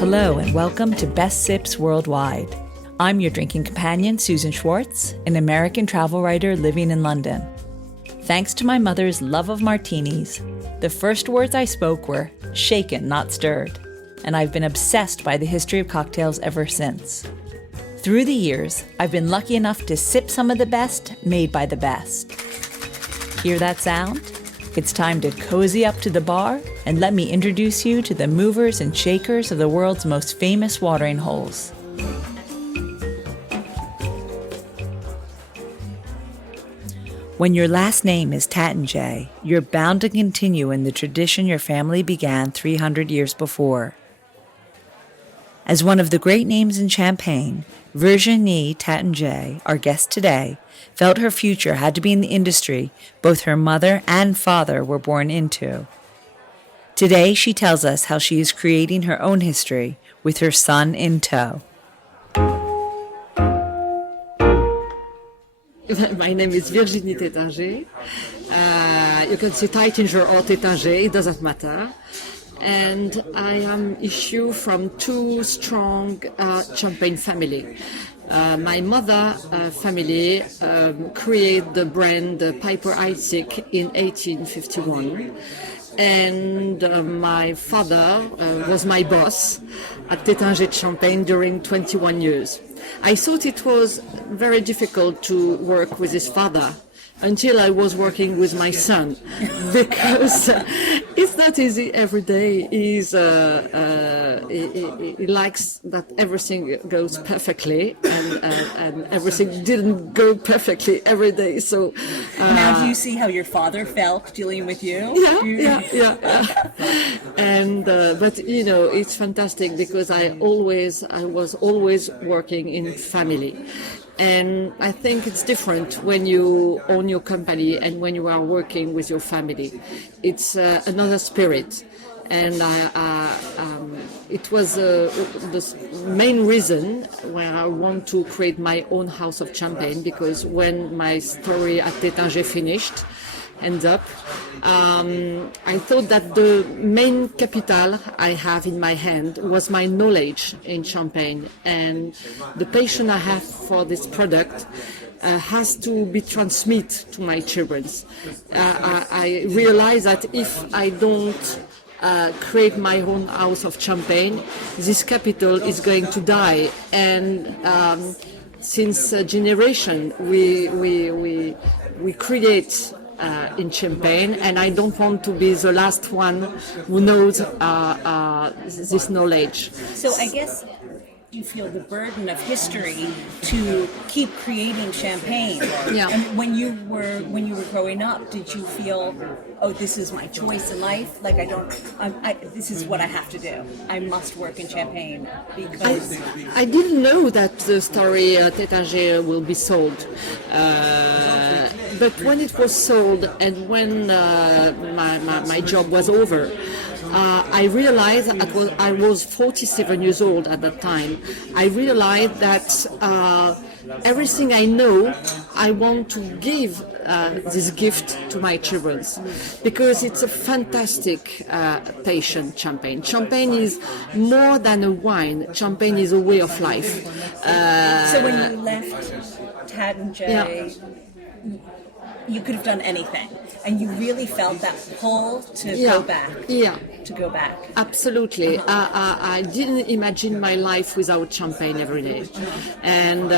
Hello and welcome to Best Sips Worldwide. I'm your drinking companion, Susan Schwartz, an American travel writer living in London. Thanks to my mother's love of martinis, the first words I spoke were shaken, not stirred, and I've been obsessed by the history of cocktails ever since. Through the years, I've been lucky enough to sip some of the best made by the best. Hear that sound? It's time to cozy up to the bar and let me introduce you to the movers and shakers of the world's most famous watering holes. When your last name is Taittinger, you're bound to continue in the tradition your family began 300 years before. As one of the great names in Champagne, Virginie Taittinger, our guest today, felt her future had to be in the industry both her mother and father were born into. Today, she tells us how she is creating her own history with her son in tow. My name is Virginie Taittinger. You can say Taittinger or Taittinger, it doesn't matter. And I am issue from two strong Champagne family. My mother family created the brand Piper-Heidsieck in 1851. And my father was my boss at Taittinger Champagne during 21 years. I thought it was very difficult to work with his father until I was working with my son, because it's not easy every day. He likes that everything goes perfectly, and everything didn't go perfectly every day. So now do you see how your father felt dealing with you? Yeah. And but you know, it's fantastic because I was always working in family. And I think it's different when you own your company and when you are working with your family. It's another spirit. And it was the main reason where I want to create my own house of champagne, because when my story at Taittinger finished, ends up, I thought that the main capital I have in my hand was my knowledge in champagne, and the passion I have for this product has to be transmitted to my children. I realize that if I don't create my own house of champagne, this capital is going to die. And since a generation, we create in Champagne, and I don't want to be the last one who knows this knowledge. So I guess you feel the burden of history to keep creating champagne. Yeah. And when you were growing up, did you feel, oh, this is my choice in life? Like this is what I have to do. I must work in champagne because I didn't know that the story Taittinger will be sold. But when it was sold and when my job was over, I realized I was 47 years old at that time. I realized that everything I know, I want to give this gift to my children, because it's a fantastic passion, champagne. Champagne is more than a wine. Champagne is a way of life. So when you left Taittinger, you could have done anything, and you really felt that pull to go back. Yeah. To go back. Absolutely. I didn't imagine my life without champagne every day, and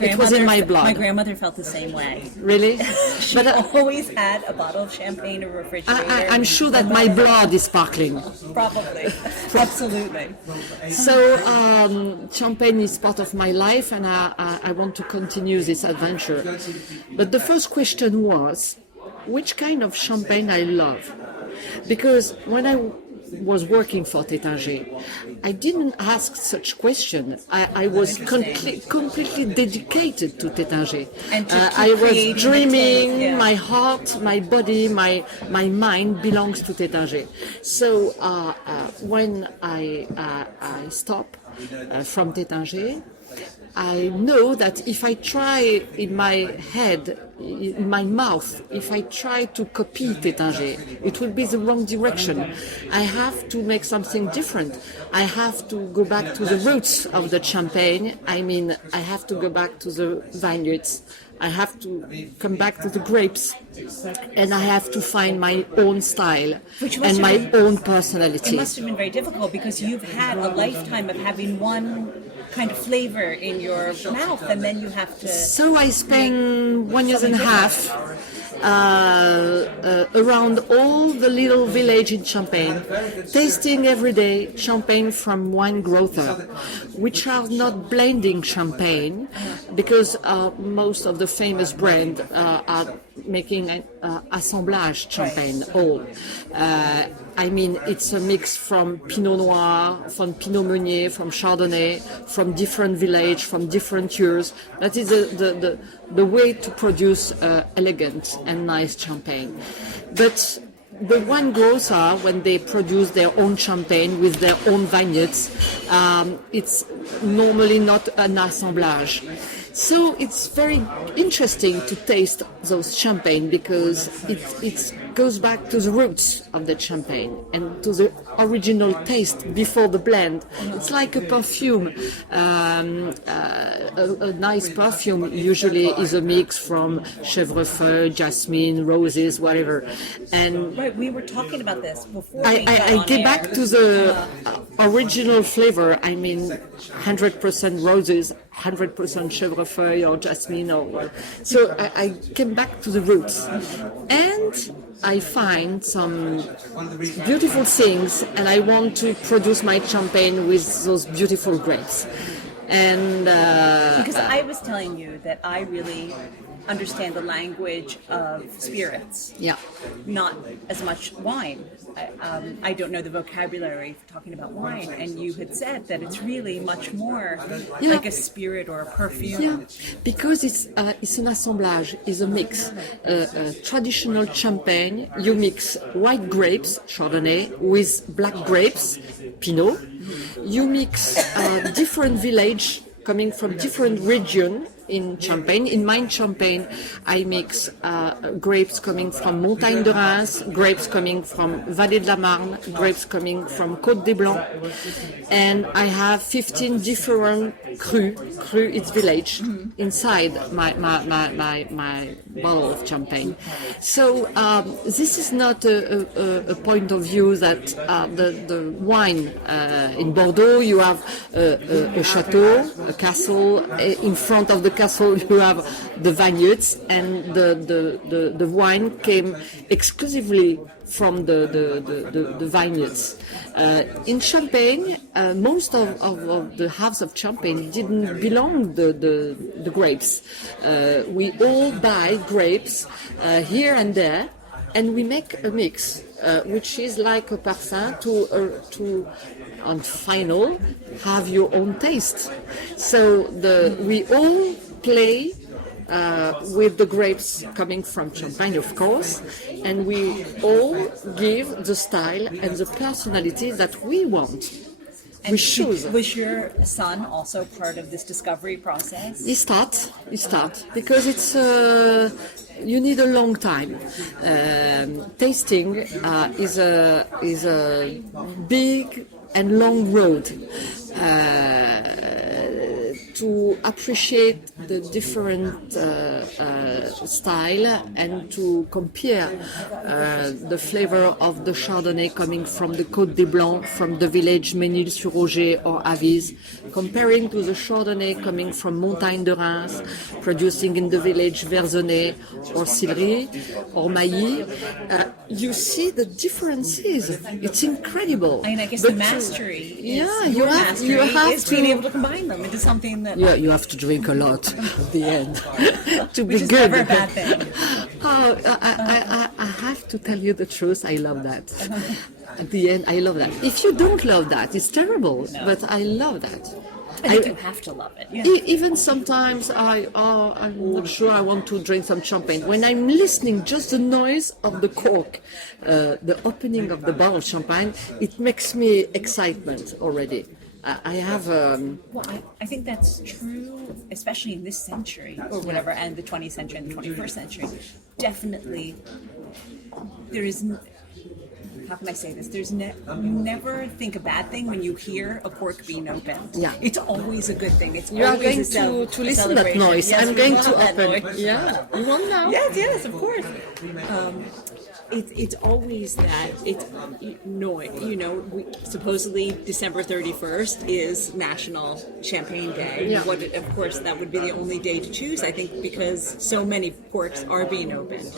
it was in my blood. My grandmother felt the same way. Really? She always had a bottle of champagne in a refrigerator. I'm sure that my blood is sparkling. Probably. Absolutely. So champagne is part of my life, and I want to continue this adventure. But the first question was, which kind of champagne I love? Because when I was working for Taittinger, I didn't ask such question. I was completely dedicated to Taittinger. I was dreaming, my heart, my body, my mind belongs to Taittinger. So when I stopped, from Taittinger, I know that if I try in my head, in my mouth, if I try to copy Taittinger, it will be the wrong direction. I have to make something different. I have to go back to the roots of the champagne. I mean, I have to go back to the vineyards. I have to come back to the grapes, and I have to find my own style and my own personality. It must have been very difficult because you've had a lifetime of having one kind of flavor in your mouth, and then you have to... So I spent 1 year and a half around all the little village in Champagne, tasting every day champagne from wine growers, which are not blending champagne, because most of the famous brands are making assemblage champagne all. I mean, it's a mix from Pinot Noir, from Pinot Meunier, from Chardonnay, from different villages, from different years. That is the way to produce elegant and nice champagne. But the wine growers, when they produce their own champagne with their own vineyards, it's normally not an assemblage. So it's very interesting to taste those champagne because it goes back to the roots of the champagne and to the original taste before the blend. It's like a perfume. A nice perfume usually is a mix from chèvrefeuille, jasmine, roses, whatever. And right, we were talking about this before. I get back to the original flavor. I mean, 100% roses, 100% chèvrefeuille or jasmine, or so I came back to the roots, and I find some beautiful things, and I want to produce my champagne with those beautiful grapes. And because I was telling you that I really understand the language of spirits, not as much wine. I don't know the vocabulary for talking about wine, and you had said that it's really much more like a spirit or a perfume. Yeah, because it's an assemblage, it's a mix. Traditional champagne, you mix white grapes, Chardonnay, with black grapes, Pinot. You mix different village coming from different region in Champagne. In my Champagne, I mix grapes coming from Montagne de Reims, grapes coming from Vallée de la Marne, grapes coming from Côte des Blancs, and I have 15 different cru. Cru, it's village inside my bottle of champagne. So this is not a point of view that the wine in Bordeaux, you have a chateau, a castle. In front of the castle you have the vineyards, and the wine came exclusively from the vineyards. In Champagne, most of the house of Champagne didn't belong the grapes. We all buy grapes here and there, and we make a mix, which is like a parfum to on final have your own taste. So we all play with the grapes coming from Champagne, of course, and we all give the style and the personality that we want. And we choose. Was your son also part of this discovery process? He start because it's you need a long time. Tasting is a big and long road to appreciate the different style and to compare the flavor of the Chardonnay coming from the Côte des Blancs, from the village Ménil-sur-Roger or Avize, comparing to the Chardonnay coming from Montagne de Reims, producing in the village Versonnet or Sillery or Mailly. You see the differences. It's incredible. I guess the mastery. You have to being able to combine them into something that. Yeah, you have to drink a lot at the end to be Which is good. Never a bad thing. I have to tell you the truth. I love that. At the end, I love that. If you don't love that, it's terrible. No. But I love that. I think you have to love it. Yeah. Even sometimes I'm not sure I want to drink some champagne. When I'm listening, just the noise of the cork, the opening of the bottle of champagne, it makes me excitement already. I have. Well, I think that's true, especially in this century or whatever, and the 20th century and the 21st century. Definitely, there is. How can I say this? There's you never think a bad thing when you hear a cork being opened. Yeah. It's always a good thing. It's You are always going to listen to that noise. Yes, I'm going we to want that open. noise. Yeah, you want now? Yes, of course. It's always that noise. Supposedly December 31st is National Champagne Day. Yeah. Of course, that would be the only day to choose. I think because so many corks are being opened.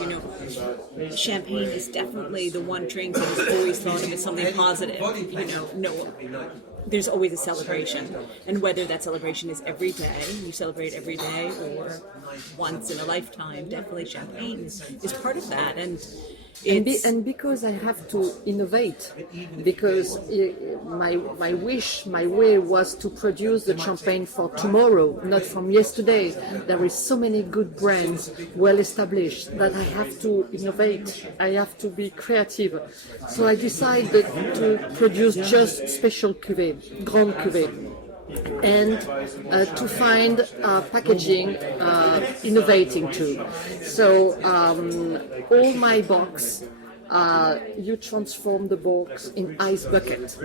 Champagne is definitely the one drink that is always thought of as something positive. There's always a celebration, and whether that celebration is every day, you celebrate every day, or once in a lifetime, definitely champagne is part of that. And because I have to innovate, because my way was to produce the champagne for tomorrow, not from yesterday. There is so many good brands, well established, that I have to innovate. I have to be creative. So I decided to produce just special cuvée, grande cuvée, and to find packaging innovating too. So all my box, you transform the box in ice bucket,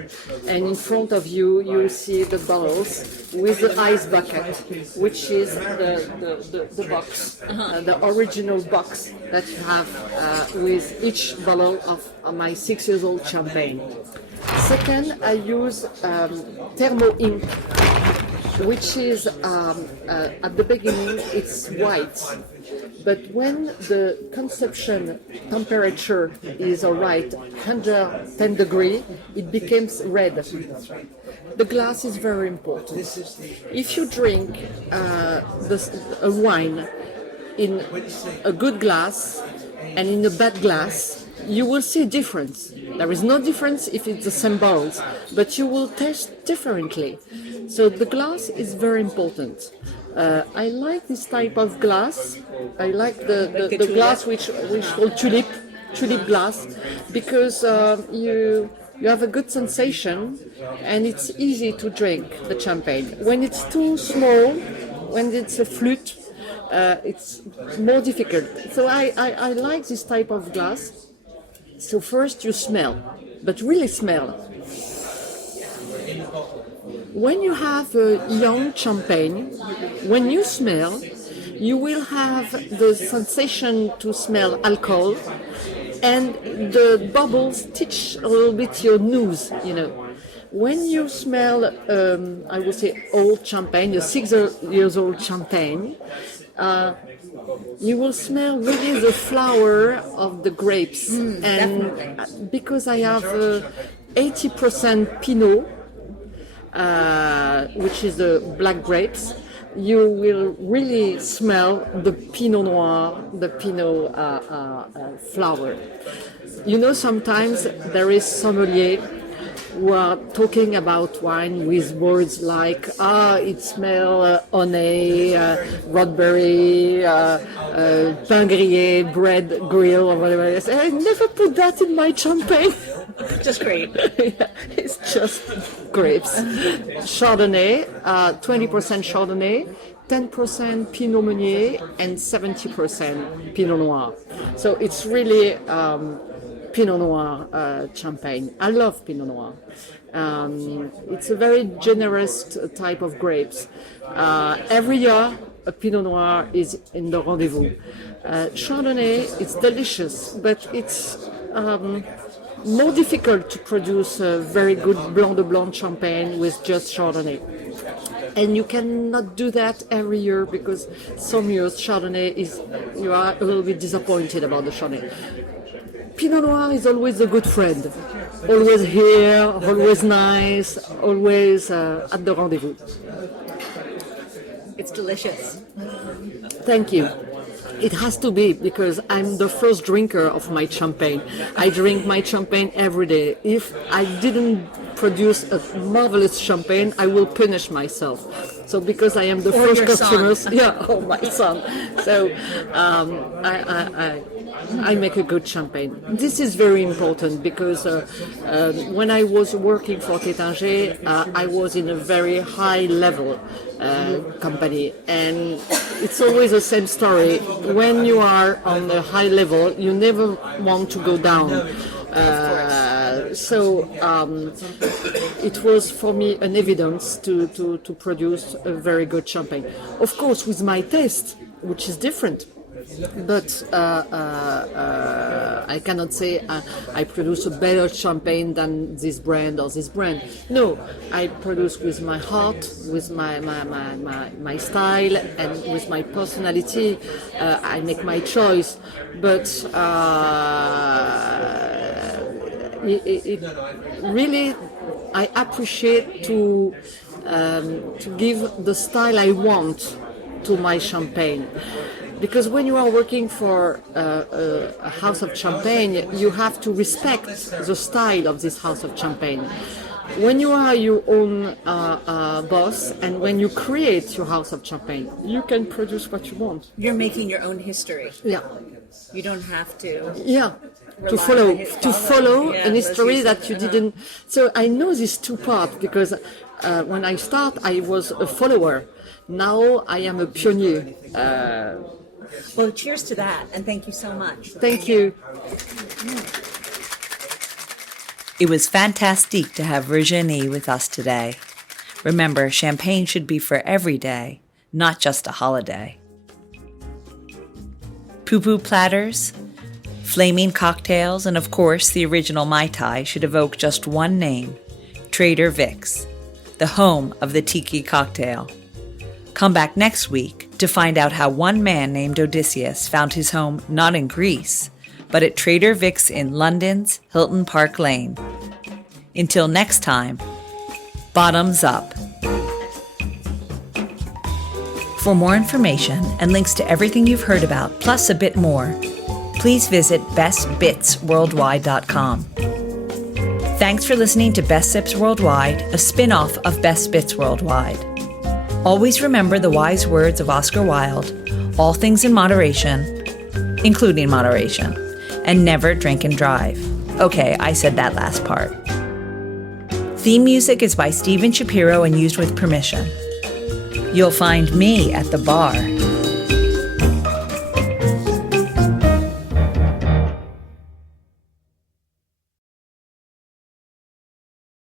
and in front of you you see the bottles with the ice bucket, which is the box, the original box that you have with each bottle of my 6-year-old champagne. Second, I use thermo ink, which is at the beginning it's white, but when the consumption temperature is alright, 110 degrees, it becomes red. The glass is very important. If you drink a wine in a good glass and in a bad glass, you will see a difference. There is no difference if it's the same bottles, but you will taste differently. So the glass is very important. I like this type of glass. I like the glass which called tulip glass, because you have a good sensation and it's easy to drink the champagne. When it's too small, when it's a flute, it's more difficult. So I like this type of glass. So first you smell, but really smell. When you have a young champagne, when you smell, you will have the sensation to smell alcohol, and the bubbles touch a little bit your nose, When you smell, I would say, old champagne, a 6-year-old champagne, you will smell really the flower of the grapes. And because I have 80% Pinot, which is the black grapes, you will really smell the Pinot Noir, the Pinot flower. Sometimes there is sommelier who are talking about wine with words like, it smells honey, raspberry, pain grillé, bread grill, or whatever it is. I never put that in my champagne. Just great. Yeah, it's just grapes. Chardonnay, 20% Chardonnay, 10% Pinot Meunier, and 70% Pinot Noir. So it's really Pinot Noir champagne. I love Pinot Noir. It's a very generous type of grapes. Every year, a Pinot Noir is in the rendezvous. Chardonnay, it's delicious, but it's more difficult to produce a very good Blanc de Blanc champagne with just Chardonnay. And you cannot do that every year, because some years Chardonnay you are a little bit disappointed about the Chardonnay. Pinot Noir is always a good friend. Always here, always nice, always at the rendezvous. It's delicious. Thank you. It has to be, because I'm the first drinker of my champagne. I drink my champagne every day. If I didn't produce a marvelous champagne, I will punish myself. So because I am the first consumer, or my son. So I make a good champagne. This is very important because when I was working for Taittinger, I was in a very high level company, and it's always the same story. When you are on the high level, you never want to go down. So it was for me an evidence to produce a very good champagne. Of course, with my taste, which is different. But I cannot say I produce a better champagne than this brand or this brand. No, I produce with my heart, with my style, and with my personality. I make my choice, but really, I appreciate to give the style I want to my champagne. Because when you are working for a house of champagne, you have to respect the style of this house of champagne. When you are your own boss and when you create your house of champagne, you can produce what you want. You're making your own history. Yeah. You don't have to. Yeah. To follow an history that you didn't. So I know these two parts because when I start, I was a follower. Now I am a pioneer. Well, cheers to that, and thank you so much. Thank you. It was fantastic to have Virginie with us today. Remember, champagne should be for every day, not just a holiday. Poo-poo platters, flaming cocktails, and of course the original Mai Tai should evoke just one name, Trader Vic's, the home of the tiki cocktail. Come back next week to find out how one man named Odysseus found his home not in Greece, but at Trader Vic's in London's Hilton Park Lane. Until next time, bottoms up. For more information and links to everything you've heard about, plus a bit more, please visit bestbitsworldwide.com. Thanks for listening to Best Sips Worldwide, a spin-off of Best Bits Worldwide. Always remember the wise words of Oscar Wilde, all things in moderation, including moderation, and never drink and drive. Okay, I said that last part. Theme music is by Steven Shapiro and used with permission. You'll find me at the bar